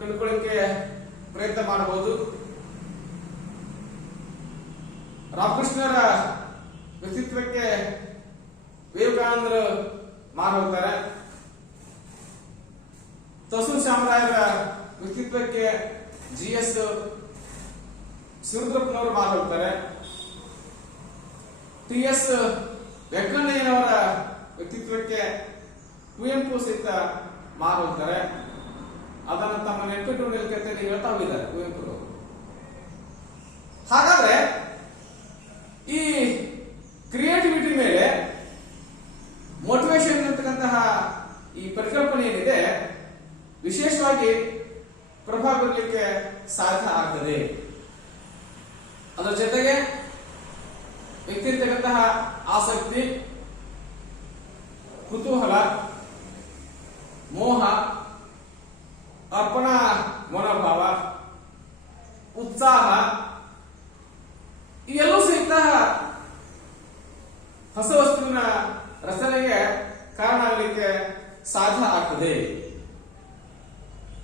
ಕಂಡುಕೊಳ್ಳಿಕ್ಕೆ ಪ್ರಯತ್ನ ಮಾಡಬಹುದು. ರಾಮಕೃಷ್ಣರ ವ್ಯಕ್ತಿತ್ವಕ್ಕೆ ವಿವೇಕಾನಂದರು ಮಾರೋಗ್ತಾರೆ. ತಸು ಚಾಮರಾಯರ ವ್ಯಕ್ತಿತ್ವಕ್ಕೆ GS ಶಿವರುದ್ರಪ್ಪನವರು ಮಾರೋಗ್ತಾರೆ. TS ವೆಂಕಣ್ಣಯ್ಯನವರ ವ್ಯಕ್ತಿತ್ವಕ್ಕೆ ಕುವೆಂಪು ಸಹಿತ ಮಾರೋಗ್ತಾರೆ. ಅದನ್ನು ತಮ್ಮ ನೆನಪಿಟ್ಟು ನಿಲ್ಕತೆಯಲ್ಲಿ ಹೇಳ್ತಾ ಹೋಗಿದ್ದಾರೆ ಕುವೆಂಪು. ಹಾಗಾದ್ರೆ ಈ ಕ್ರಿಯೇಟಿವಿಟಿ ಮೇಲೆ ಮೋಟಿವೇಶನ್ ಅಂತಕ್ಕಂತಹ ಈ ಪರಿಕಲ್ಪನೆ ಏನಿದೆ ವಿಶೇಷವಾಗಿ ಪ್ರಭಾವ ಬೀರಲಿಕ್ಕೆ ಸಾಧ್ಯ ಆಗ್ತದೆ. ಅದರ ಜೊತೆಗೆ ವ್ಯಕ್ತಿ ಇರ್ತಕ್ಕಂತಹ ಆಸಕ್ತಿ, ಕುತೂಹಲ, ಮೋಹ, ಅರ್ಪಣಾ ಮನೋಭಾವ, ಉತ್ಸಾಹ ಇವೆಲ್ಲೂ ಸಹಿತ ಹೊಸ ವಸ್ತುವಿನ ರಚನೆಗೆ ಕಾರಣ ಆಗಲಿಕ್ಕೆ ಸಾಧ್ಯ ಆಗ್ತದೆ.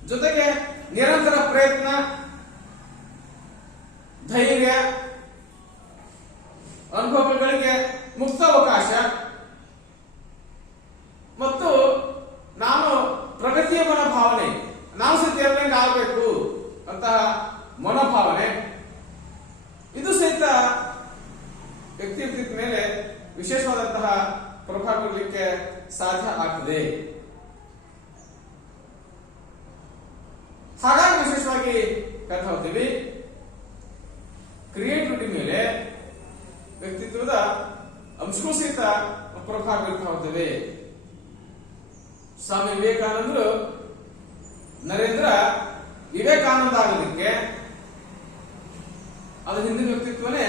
ಜೊತೆಗೆ ನಿರಂತರ ಪ್ರಯತ್ನ, ಧೈರ್ಯ, ಅನುಭವಗಳಿಗೆ ಮುಕ್ತ ಅವಕಾಶ ಮತ್ತು ನಾನು ಪ್ರಗತಿಯ ಮನೋಭಾವನೆ, ನಾವು ಸಹಿತ ಎರಡನೇ ಆಗಬೇಕು ಅಂತಹ ಮನೋಭಾವನೆ ಇದು ಸಹಿತ ವ್ಯಕ್ತಿತ್ವದ ಮೇಲೆ ವಿಶೇಷವಾದಂತಹ ಪ್ರಭಾವ ಬೀರಲಿಕ್ಕೆ ಸಾಧ್ಯ ಆಗ್ತದೆ. ಹಾಗಾಗಿ ವಿಶೇಷವಾಗಿ ಹೇಳ್ತಾ ಹೋಗ್ತೀವಿ ಕ್ರಿಯೇಟಿವಿಟಿ ಮೇಲೆ ವ್ಯಕ್ತಿತ್ವದ ಅಂಶಗಳು ಸಹಿತ ಪ್ರಭಾವ ಬೀರ್ತಾ ಹೋಗ್ತವೆ. ಸ್ವಾಮಿ ವಿವೇಕಾನಂದರು ನರೇಂದ್ರ ವಿವೇಕಾನಂದ ಆಗೋದಕ್ಕೆ ಅದು ಹಿಂದಿನ ವ್ಯಕ್ತಿತ್ವನೇ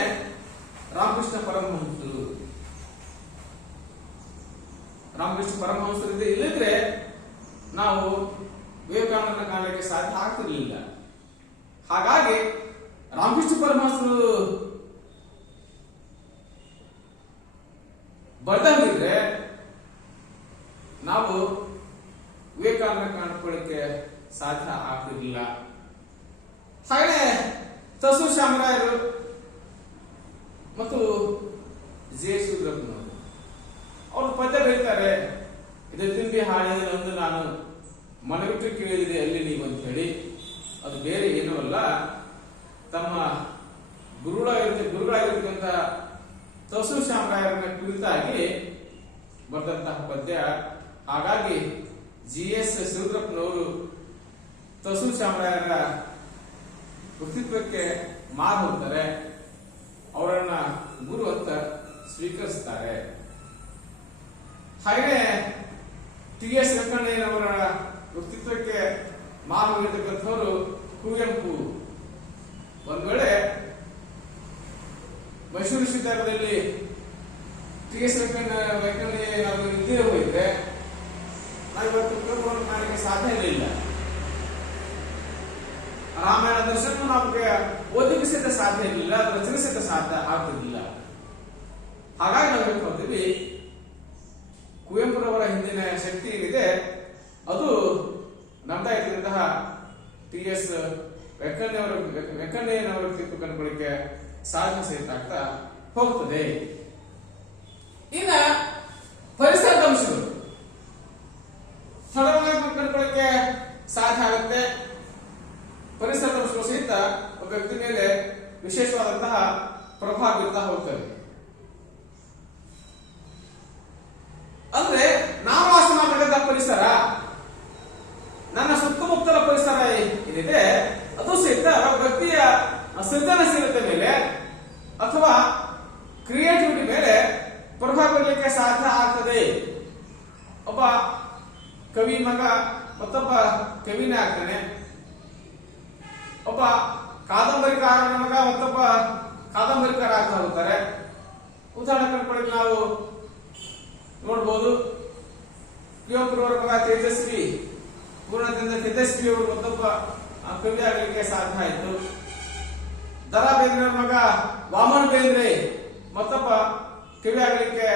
ರಾಮಕೃಷ್ಣ ಪರಮಹಂಸರು. ರಾಮಕೃಷ್ಣ ಪರಮಹಂಸರಿಂದ ಇಲ್ಲಿದ್ರೆ ನಾವು ವಿವೇಕಾನಂದನ ಕಾಣಲಿಕ್ಕೆ ಸಾಧ್ಯ ಆಗ್ತಿರ್ಲಿಲ್ಲ. ಹಾಗಾಗಿ ರಾಮಕೃಷ್ಣ ಪರಮಹಂಸರು ಬರ್ದಂಗಿದ್ರೆ ನಾವು ವಿವೇಕಾನಂದ ಕಾಣ್ಕೊಳ್ಳಿಕ್ಕೆ ಸಾಧ್ಯ ಆಗ್ತಿರ್ಲಿಲ್ಲ. ಹಾಗೆ ತಸು ಶ್ಯಾಮರಾಯರು ಮತ್ತು ಜೆ ಶಿವರುದ್ರಪ್ಪನವರು ಅವರು ಪದ್ಯ ಬರೀತಾರೆ. ಇದು ತಿಂಬಿ ಹಾಡಿದ ಒಂದು ನಾನು ಮನವಿಟ್ಟು ಕೇಳಿದಿದೆ ಅಲ್ಲಿ ನೀವು ಅಂತ ಹೇಳಿ. ಅದು ಬೇರೆ ಏನೂ ಅಲ್ಲ, ತಮ್ಮ ಗುರುಗಳಾಗಿರ್ತಕ್ಕಂಥ ತಸು ಶ್ಯಾಮರಾಯರನ್ನ ಕುರಿತಾಗಿ ಬರೆದಂತಹ ಪದ್ಯ. ಹಾಗಾಗಿ GS ಶಿವರುದ್ರಪ್ಪನವರು ತಸು ಶ್ಯಾಮರಾಯರ ವ್ಯಕ್ತಿತ್ವಕ್ಕೆ ಮಾರು ಹೋಗ್ತಾರೆ, ಅವರನ್ನ ಗುರು ಅಂತ ಸ್ವೀಕರಿಸ್ತಾರೆ. ಹಾಗೆ TS ವೆಂಕಣ್ಣಯ್ಯನವರ ವ್ಯಕ್ತಿತ್ವಕ್ಕೆ ಮಾರು ಹೋಗಿರ್ತಕ್ಕಂಥವರು ಕುವೆಂಪು. ಒಂದ್ ವೇಳೆ ಮೈಸೂರು ವಿಶ್ವವಿದ್ಯಾಲಯದಲ್ಲಿ TS ವೆಂಕಣ್ಣಯ್ಯ ಇಲ್ಲದೆ ಹೋಗಿದ್ರೆ ನಾವಿವತ್ತು ಕುವೆಂಪು ಮಾಡಲಿಕ್ಕೆ ಸಾಧ್ಯ ಇರಲಿಲ್ಲ. ರಾಮಾಯಣ ದರ್ಶನ ನಮಗೆ ಓದಲಿಕ್ಕೆ ಸಹಿತ ಸಾಧ್ಯ ಇರಲಿಲ್ಲ, ರಚನೆ ಸಹಿತ ಸಾಧ್ಯ ಆಗ್ತಿರ್ಲಿಲ್ಲ. ಹಾಗಾಗಿ ನಾವು ಹೇಳ್ಕೊಳ್ತೀವಿ, ಕುವೆಂಪುರವರ ಹಿಂದಿನ ಶಕ್ತಿ ಏನಿದೆ ಅದು ನಮ್ತಾ ಇರ್ತಕ್ಕಂತಹ TS ವೆಂಕಣ್ಣಯ್ಯನವರ ವ್ಯಕ್ತಿತ್ವ ಕಂಡುಕೊಳ್ಳಿಕ್ಕೆ ಸಾಧ್ಯ ಸಹಿತ ಆಗ್ತಾ ಹೋಗ್ತದೆ. ಇನ್ನ ಪರಿಸರದ ಅಂಶಗಳು ಸ್ಥಳವಾಗಿ ಕಂಡುಕೊಳ್ಳಿಕ್ಕೆ ಸಾಧ್ಯ ಆಗುತ್ತೆ. ಪರಿಸರದ ಅಂಶಗಳು ಸಹಿತ ಒಬ್ಬ ವ್ಯಕ್ತಿ ಮೇಲೆ ವಿಶೇಷವಾದಂತಹ ಪ್ರಭಾವ ಬೀರ್ತಾ ಹೋಗ್ತವೆ. ಅಂದ್ರೆ ನಾವು ವಾಸ ಮಾಡತಕ್ಕಂತಹ ಪರಿಸರ, ನನ್ನ ಸುತ್ತಮುತ್ತಲ ಪರಿಸರ ಏನಿದೆ ಅದು ಸಹಿತ ವ್ಯಕ್ತಿಯ ಸೃಜನಶೀಲತೆ ಮೇಲೆ ಅಥವಾ ಕ್ರಿಯೇಟಿವಿಟಿ ಮೇಲೆ ಪ್ರಭಾವ ಬೀರಲಿಕ್ಕೆ ಸಾಧ್ಯ ಆಗ್ತದೆ. ಒಬ್ಬ ಕವಿ ಮಗ ಮತ್ತೊಬ್ಬ ಕವಿನೇ ಆಗ್ತಾನೆ, ಒಬ್ಬ ಕಾದಂಬರಿಕಾರನ ಮಗ ಮತ್ತೊಬ್ಬ ಕಾದಂಬರಿಕಾರ ಆಗ್ತಾ ಹೋಗ್ತಾರೆ. ಉದಾಹರಣೆ ಕಂಡುಕೊಳ್ಳಿ, ನಾವು ನೋಡ್ಬೋದು, ಕುವೆಂಪುರವರ ಮಗ ತೇಜಸ್ವಿ, ಪೂರ್ಣಚಂದ್ರ ತೇಜಸ್ವಿ ಅವರು ಮತ್ತೊಬ್ಬ ಕವಿ ಆಗಲಿಕ್ಕೆ ಸಾಧ್ಯ ಆಯಿತು. ದರಾ ಬೇಂದ್ರೆಯವರ ಮಗ ವಾಮನ ಬೇಂದ್ರೆ ಮತ್ತೊಬ್ಬ ಕವಿ ಆಗಲಿಕ್ಕೆ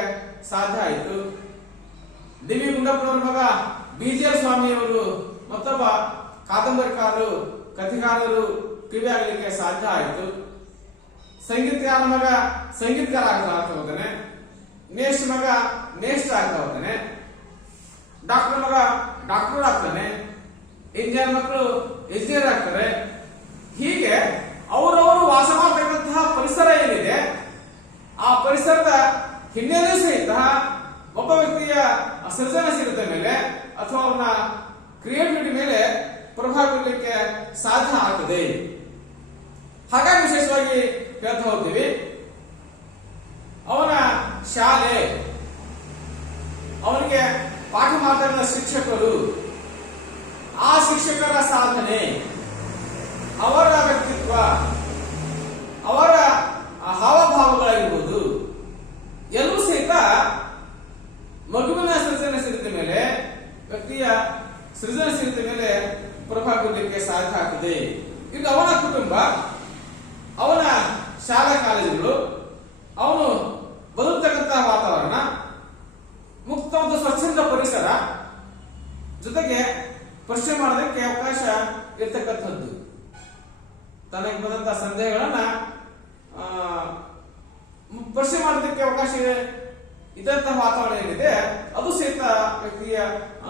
ಸಾಧ್ಯ ಆಯಿತು. ಡಿ.ವಿ. ಗುಂಡಪ್ಪನವರ ಮಗ BGL ಸ್ವಾಮಿಯವರು ಮತ್ತೊಬ್ಬ ಕಾದಂಬರಿಕಾರರು ಕಥೆಗಾರರು ಕವಿ ಆಗಲಿಕ್ಕೆ ಸಾಧ್ಯ ಆಯಿತು. ಸಂಗೀತಗಾರ ಮಗ ಸಂಗೀತಗಾರ ಆಗ್ತಾ ಹೋಗ್ತಾನೆ, ನೇಸ್ಟ್ ಮಗ ನೇಸ್ಟ್ ಆಗ್ತಾ ಹೋಗ್ತಾನೆ, ಡಾಕ್ಟರ್ ಮಗ ಡಾಕ್ಟರ್ ಆಗ್ತಾನೆ, ಇಂಜಿನಿಯರ್ ಮಕ್ಕಳು ಇಂಜಿನಿಯರ್ ಆಗ್ತಾರೆ. ಹೀಗೆ ಅವರವರು ವಾಸ ಮಾಡತಕ್ಕಂತಹ ಪರಿಸರ ಏನಿದೆ ಆ ಪರಿಸರದ ಹಿನ್ನೆಲೆ ಸಹಿತ ಒಬ್ಬ ವ್ಯಕ್ತಿಯ ಸೃಜನಶೀಲತೆ ಮೇಲೆ ಅಥವಾ ಅವನ ಕ್ರಿಯೇಟಿವಿಟಿ ಮೇಲೆ ಪ್ರಭಾವ ಬೀರಲಿಕ್ಕೆ ಸಾಧ್ಯ ಆಗ್ತದೆ. ಹಾಗಾಗಿ ವಿಶೇಷವಾಗಿ ಹೇಳ್ತಾ ಹೋಗ್ತೀವಿ, ಅವನ ಶಾಲೆ, ಅವನಿಗೆ ಪಾಠ ಮಾತಾಡಿದ ಶಿಕ್ಷಕರು, ಆ ಶಿಕ್ಷಕರ ಸಾಧನೆ, ಅವರ ವ್ಯಕ್ತಿತ್ವ, ಅವರ ಹಾವಭಾವಗಳಾಗಿರ್ಬೋದು, ಎಲ್ಲವೂ ಸಹಿತ ಮಗುವಿನ ಸೃಜನಶೀಲತೆ ಮೇಲೆ, ವ್ಯಕ್ತಿಯ ಸೃಜನಶೀಲತೆ ಮೇಲೆ ಪ್ರಭಾವ ಬೀರಲಿಕ್ಕೆ ಸಾಧ್ಯ ಆಗ್ತದೆ. ಈಗ ಅವನ ಕುಟುಂಬ, ಅವನ ಶಾಲಾ ಕಾಲೇಜುಗಳು, ಅವನು ಬದುಕ್ತಕ್ಕಂತಹ ವಾತಾವರಣ, ಮುಕ್ತ ಮತ್ತು ಸ್ವಚ್ಛಂದ ಪರಿಸರ, ಜೊತೆಗೆ ಪ್ರಶ್ನೆ ಮಾಡೋದಕ್ಕೆ ಅವಕಾಶ ಇರ್ತಕ್ಕಂಥದ್ದು, ತನಗೆ ಬಂದಂತಹ ಸಂದೇಹಗಳನ್ನ ಪ್ರಶ್ನೆ ಮಾಡೋದಕ್ಕೆ ಅವಕಾಶ ಇದ್ದಂತಹ ವಾತಾವರಣ ಏನಿದೆ ಅದು ಸಹಿತ ವ್ಯಕ್ತಿಯ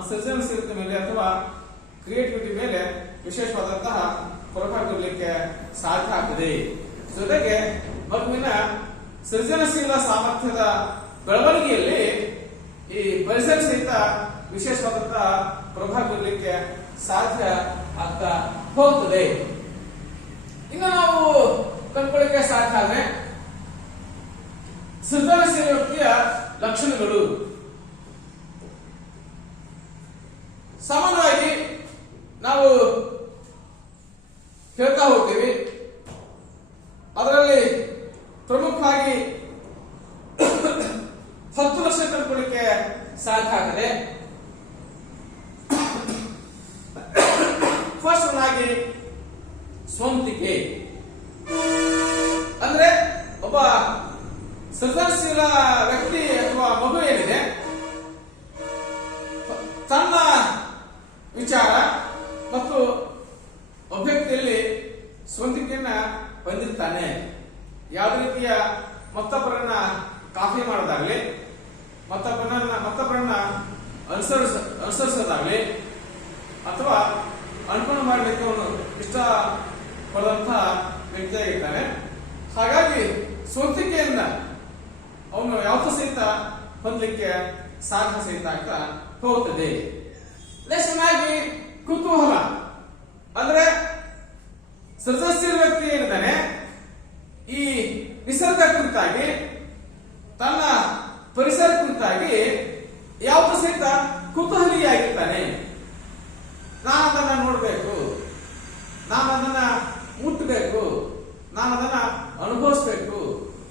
ಸೃಜನಶೀಲತೆ ಮೇಲೆ ಅಥವಾ ಕ್ರಿಯೇಟಿವಿಟಿ ಮೇಲೆ ವಿಶೇಷವಾದಂತಹ ಪ್ರಭಾವ ಬೀರಲಿಕ್ಕೆ ಸಾಧ್ಯ ಆಗ್ತದೆ. ಜೊತೆಗೆ ಮಗುವಿನ ಸೃಜನಶೀಲ ಸಾಮರ್ಥ್ಯದ ಬೆಳವಣಿಗೆಯಲ್ಲಿ ಈ ಪರಿಸರ ಸಹಿತ ವಿಶೇಷವಾದಂತಹ ಪ್ರಭಾವ ಬೀರಲಿಕ್ಕೆ ಸಾಧ್ಯ ಆಗ್ತಾ ಹೋಗ್ತದೆ. ಇನ್ನು ನಾವು ಕಂಡುಕೊಳ್ಳಿಕ್ಕೆ ಸಾಧ್ಯ ಆದ್ರೆ ಸೃಜನಶೀಲ ವ್ಯಕ್ತಿಯ ಲಕ್ಷಣಗಳು ಸಾಮಾನ್ಯವಾಗಿ ನಾವು ಹೇಳ್ತಾ ಹೋಗ್ತೀವಿ. ಅದರಲ್ಲಿ ಪ್ರಮುಖವಾಗಿ 10 ಲಕ್ಷ ಕಂಡುಕೊಳ್ಳಿಕ್ಕೆ ಸಾಧ್ಯ ಆಗಿದೆ. ನೆಕ್ಸ್ಟ್ನಾಗಿ ಸ್ವಂತಿಕೆ ಅಂದ್ರೆ ಒಬ್ಬ ಸೃಜನಶೀಲ ವ್ಯಕ್ತಿ ಅಥವಾ ಮಗು ಏನಿದೆ ತನ್ನ ವಿಚಾರ ಮತ್ತು ಅಭಿವ್ಯಕ್ತಿಯಲ್ಲಿ ಸ್ವಂತಿಕೆಯನ್ನ ಹೊಂದಿರ್ತಾನೆ. ಯಾವುದೇ ರೀತಿಯ ಮತ್ತೊಬ್ಬರನ್ನ ಕಾಪಿ ಮಾಡೋದಾಗ್ಲಿ, ಮತ್ತೊಬ್ಬರನ್ನ ಅನುಸರಿಸೋದಾಗ್ಲಿ ಅಥವಾ ಅನುಕೂಲ ಮಾಡಲಿಕ್ಕೆ ಅವನು ಇಷ್ಟಪಡುವಂತಹ ವ್ಯಕ್ತಿಯಾಗಿರ್ತಾನೆ. ಹಾಗಾಗಿ ಸ್ವಂತಿಕೆಯಿಂದ ಅವನು ಯಾವತ್ತೂ ಸಹಿತ ಹೊಂದಲಿಕ್ಕೆ ಸಾಧ್ಯ ಸಹಿತ ಆಗ್ತಾ ಹೋಗುತ್ತದೆ. ನೆಕ್ಸ್ಟ್ನಾಗಿ ಕುತೂಹಲ ಅಂದ್ರೆ ಸೃಜನಶೀಲ ವ್ಯಕ್ತಿ ಏನಿದ್ದಾನೆ ಈ ನಿಸರ್ಗ ಕುರಿತಾಗಿ, ತನ್ನ ಪರಿಸರ ಕುರಿತಾಗಿ ಯಾವತ್ತೂ ಸಹಿತ ಕುತೂಹಲಿಯಾಗಿರ್ತಾನೆ. ನಾನು ಅದನ್ನ ನೋಡ್ಬೇಕು, ನಾನು ಅದನ್ನ ಮುಟ್ಟಬೇಕು, ನಾನು ಅದನ್ನ ಅನುಭವಿಸ್ಬೇಕು,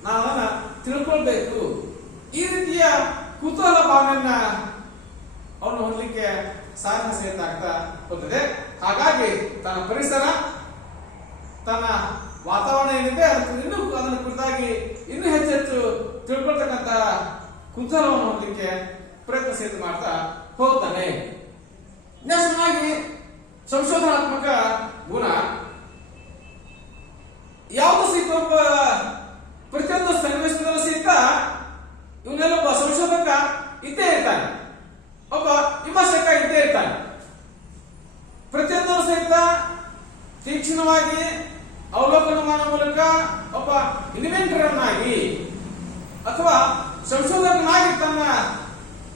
ನಾನು ಅದನ್ನ ತಿಳ್ಕೊಳ್ಬೇಕು, ಈ ರೀತಿಯ ಕುತೂಹಲ ಭಾವನೆಯನ್ನ ಅವನು ಹೊಂದಲಿಕ್ಕೆ ಸಾಧ್ಯ ಸಹಿತ ಆಗ್ತಾ ಹೋಗ್ತದೆ. ಹಾಗಾಗಿ ತನ್ನ ಪರಿಸರ, ತನ್ನ ವಾತಾವರಣ ಏನಿದೆ ಅದನ್ನ ಕುರಿತಾಗಿ ಇನ್ನೂ ಹೆಚ್ಚೆಚ್ಚು ತಿಳ್ಕೊಳ್ತಕ್ಕಂತ ಕುತೂಹಲವನ್ನು ಹೊಂದಲಿಕ್ಕೆ ಪ್ರಯತ್ನ ಸಹಿತ ಮಾಡ್ತಾ ಹೋಗ್ತಾನೆ. ನೆಕ್ಸ್ಟ್ನಾಗಿ ಸಂಶೋಧನಾತ್ಮಕ ಗುಣ. ಯಾವುದು ಸಹಿತ ಒಬ್ಬ ಪ್ರತಿಯೊಂದು ಸನ್ನಿವೇಶದಲ್ಲೂ ಸಹಿತ ಇವನೆಲ್ಲ ಒಬ್ಬ ಸಂಶೋಧಕ ಇದ್ದೇ ಇರ್ತಾನೆ, ಒಬ್ಬ ವಿಮರ್ಶಕ ಇದ್ದೇ ಇರ್ತಾನೆ. ಪ್ರತಿಯೊಂದು ಸಹಿತ ತೀಕ್ಷ್ಣವಾಗಿ ಅವಲೋಕನ ಮಾಡುವ ಮೂಲಕ ಒಬ್ಬ ಇನ್ವೆಂಟರ್ ಅಥವಾ ಸಂಶೋಧಕನಾಗಿ ತನ್ನ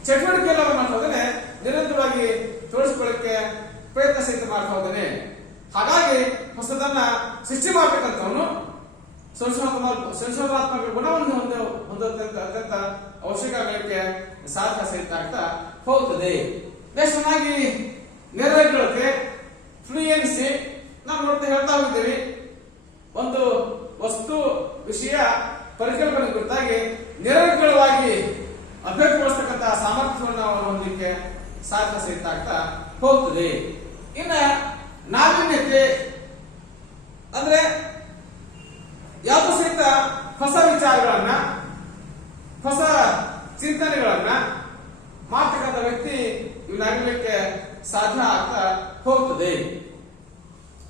ಚಟುವಟಿಕೆ ಎಲ್ಲ ಮಾಡ್ತಾ ನಿರಂತರವಾಗಿ ತೋರಿಸಿಕೊಳ್ಳಕ್ಕೆ ಪ್ರಯತ್ನ ಸಹಿತ ಮಾಡ್ತಾ ಹೋದಾನೆ. ಹಾಗಾಗಿ ಹೊಸದನ್ನ ಸೃಷ್ಟಿ ಮಾಡಬೇಕಂತವನು ಸಂಶೋಧನಾತ್ಮಕ ಗುಣವನ್ನು ಅತ್ಯಂತ ಅವಶ್ಯಕ ಆಗಲಿಕ್ಕೆ ಸಾಧ್ಯ ಸಹಿತ ಆಗ್ತಾ ಹೋಗುತ್ತದೆ. ನೆಕ್ಸ್ಟ್ನಾಗಿ ನೆರವೇರಿಕೆ ಫ್ಲೂಯೆನ್ಸಿ. ನಾವು ಹೇಳ್ತಾ ಹೋಗಿದ್ದೇವೆ, ಒಂದು ವಸ್ತು ವಿಷಯ ಪರಿಕಲ್ಪನೆ ಕುರಿತಾಗಿ ನಿರರ್ಗಳವಾಗಿ ಅಭಿವ್ಯಕ್ತಗೊಳಿಸ್ತಕ್ಕಂತಹ ಸಾಮರ್ಥ್ಯವನ್ನು ನಾವು ಹೊಂದಲಿಕ್ಕೆ ಸಾಧ್ಯ ಸಹಿತ ಆಗ್ತಾ ಹೋಗ್ತದೆ. ಇನ್ನ ನಾವೀನ್ಯತೆ ಅಂದ್ರೆ ಯಾವುದು ಸಹಿತ ಹೊಸ ವಿಚಾರಗಳನ್ನ, ಹೊಸ ಚಿಂತನೆಗಳನ್ನ ಮಾಡ್ತಕ್ಕಂಥ ವ್ಯಕ್ತಿ ಇವನಾಗಲಿಕ್ಕೆ ಸಾಧ್ಯ ಆಗ್ತಾ ಹೋಗ್ತದೆ.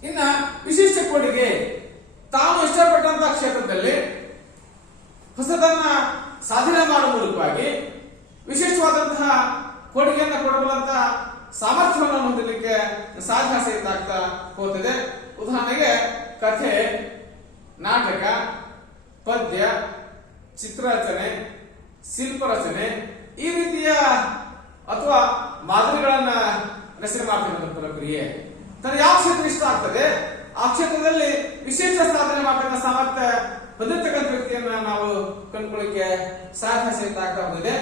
ಇನ್ನ ವಿಶಿಷ್ಟ ಕೊಡುಗೆ, ತಾನು ಇಷ್ಟಪಟ್ಟಂತಹ ಕ್ಷೇತ್ರದಲ್ಲಿ ಹೊಸದನ್ನ ಸಾಧನೆ ಮಾಡುವ ಮೂಲಕವಾಗಿ ವಿಶಿಷ್ಟವಾದಂತಹ ಕೊಡುಗೆಯನ್ನು ಕೊಡಬಲ್ಲಂತಹ ಸಾಮರ್ಥ್ಯವನ್ನು ಹೊಂದಲಿಕ್ಕೆ ಸಾಧ್ಯ ಸಹಿತ ಆಗ್ತಾ ಹೋಗ್ತದೆ. ಉದಾಹರಣೆಗೆ ಕಥೆ, ನಾಟಕ, ಪದ್ಯ, ಚಿತ್ರರಚನೆ, ಶಿಲ್ಪರಚನೆ ಈ ರೀತಿಯ ಅಥವಾ ಮಾದರಿಗಳನ್ನ ರಚನೆ ಮಾಡ್ತಕ್ಕಂಥ ಪ್ರಕ್ರಿಯೆ. ತನ್ನ ಯಾವ ಕ್ಷೇತ್ರ ಇಷ್ಟ ಆಗ್ತದೆ ಆ ಕ್ಷೇತ್ರದಲ್ಲಿ ವಿಶೇಷ ಸಾಧನೆ ಮಾಡ್ತಕ್ಕಂಥ ಸಾಮರ್ಥ್ಯ ಹೊಂದಿರತಕ್ಕಂಥ ವ್ಯಕ್ತಿಯನ್ನ ನಾವು ಕಂಡುಕೊಳ್ಳಿಕ್ಕೆ ಸಾಧ್ಯ ಸಹಿತ ಆಗ್ತಾ ಹೋಗಿದೆ.